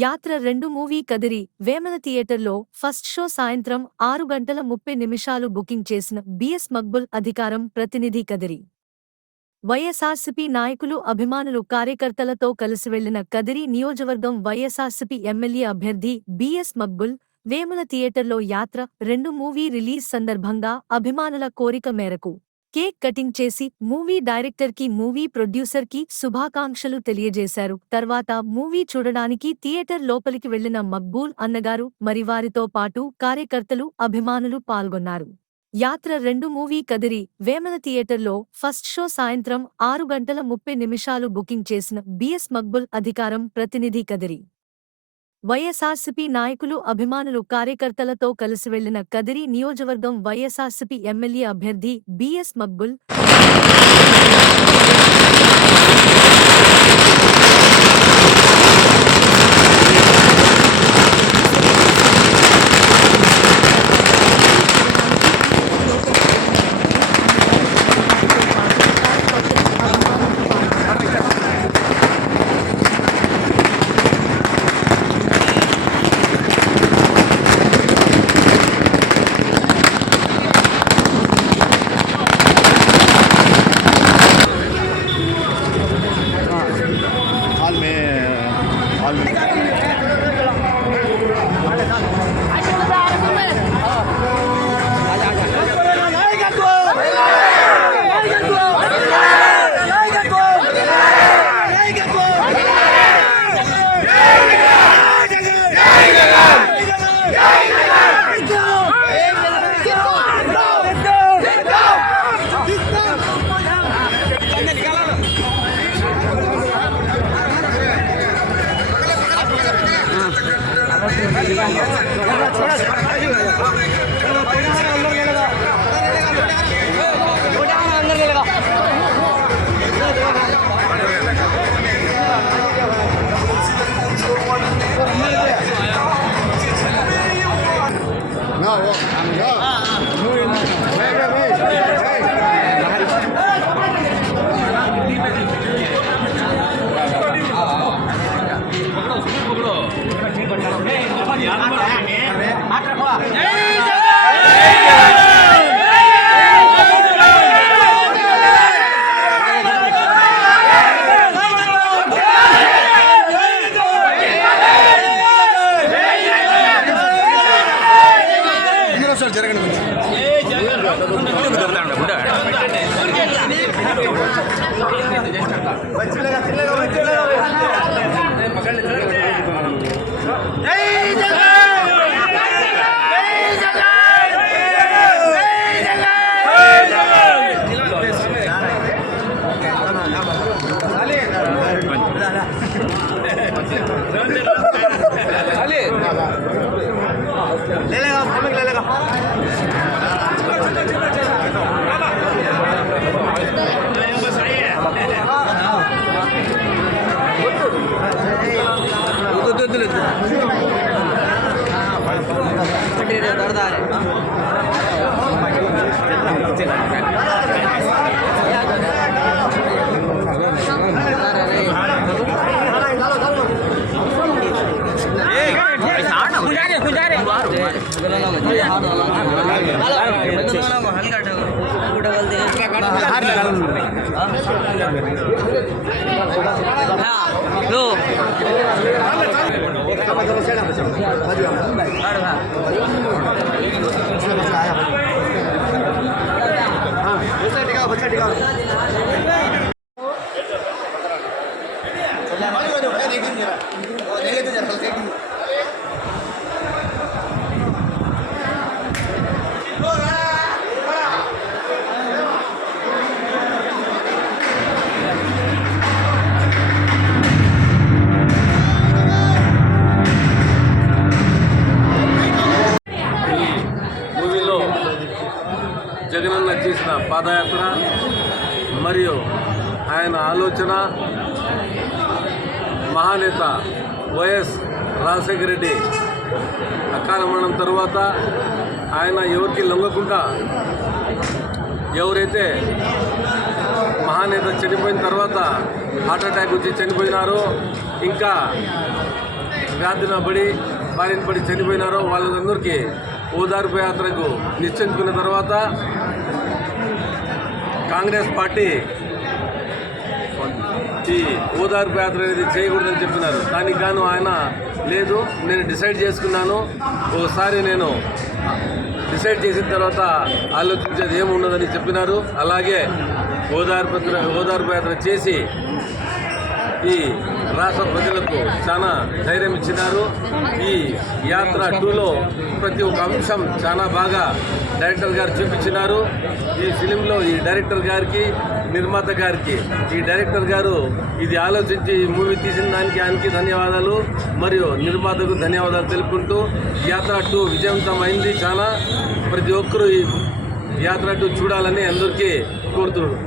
యాత్ర 2 మూవీ కదిరి వేమన థియేటర్లో first show సాయంత్రం 6:30 బుకింగ్ చేసిన బిఎస్ మక్బుల్ అధికారం ప్రతినిధి కదిరి. వైఎస్ఆర్సీపీ నాయకులు అభిమానులు కార్యకర్తలతో కలిసి వెళ్లిన కదిరి నియోజకవర్గం వైఎస్ఆర్సీపీ ఎమ్మెల్యే అభ్యర్థి బిఎస్ మక్బుల్ వేముల థియేటర్లో యాత్ర 2 మూవీ రిలీజ్ సందర్భంగా అభిమానుల కోరిక మేరకు కేక్ కటింగ్ చేసి మూవీ డైరెక్టర్కి మూవీ ప్రొడ్యూసర్కి శుభాకాంక్షలు తెలియజేశారు. తర్వాత మూవీ చూడడానికి థియేటర్ లోపలికి వెళ్లిన మక్బూల్ అన్నగారు మరివారితో పాటు కార్యకర్తలు అభిమానులు పాల్గొన్నారు. యాత్ర 2 మూవీ కదిరి వేమన థియేటర్లో ఫస్ట్ షో సాయంత్రం 6:30 బుకింగ్ చేసిన బిఎస్ మక్బుల్ అధికారం ప్రతినిధి కదిరి. వైఎస్ఆర్సీపీ నాయకులు అభిమానులు కార్యకర్తలతో కలిసి వెళ్లిన కదిరి నియోజకవర్గం వైఎస్ఆర్సీపీ ఎమ్మెల్యే అభ్యర్థి బిఎస్ మక్బుల్ జగనన్న చేసిన పాదయాత్ర మరియు ఆయన ఆలోచన మహానేత వైఎస్ రాజశేఖర రెడ్డి అకాల మరణం తర్వాత ఆయన ఎవరికి లొంగకుండా ఎవరైతే మహానేత చనిపోయిన తర్వాత హార్ట్ అటాక్ వచ్చి చనిపోయినారో ఇంకా వ్యాధిన పడి బారిన పడి చనిపోయినారో వాళ్ళందరికీ ఓదార్పు యాత్రకు నిశ్చయించుకున్న తర్వాత కాంగ్రెస్ పార్టీ ఈ ఓదార్పు యాత్ర అనేది చేయకూడదని చెప్తున్నారు. దానికి గాను ఆయన లేదు, నేను డిసైడ్ చేసుకున్నాను, ఒకసారి నేను డిసైడ్ చేసిన తర్వాత ఆలోచించేది ఏమి ఉండదని చెప్పినారు. అలాగే ఓదార్పు యాత్ర చేసి ఈ రాష్ట్ర ప్రజలకు చాలా ధైర్యం ఇచ్చినారు. ఈ యాత్ర 2లో ప్రతి ఒక్క అంశం చాలా బాగా డైరెక్టర్ గారు చూపించినారు. ఈ ఫిలింలో ఈ డైరెక్టర్ గారికి, నిర్మాత గారికి, ఈ డైరెక్టర్ గారు ఇది ఆలోచించి మూవీ తీసిన దానికి ఆయనకి ధన్యవాదాలు, మరియు నిర్మాతకు ధన్యవాదాలు తెలుపుకుంటూ యాత్ర 2 విజయవంతమైంది. చాలా ప్రతి ఒక్కరూ ఈ యాత్ర 2 చూడాలని అందరికీ కోరుతున్నారు.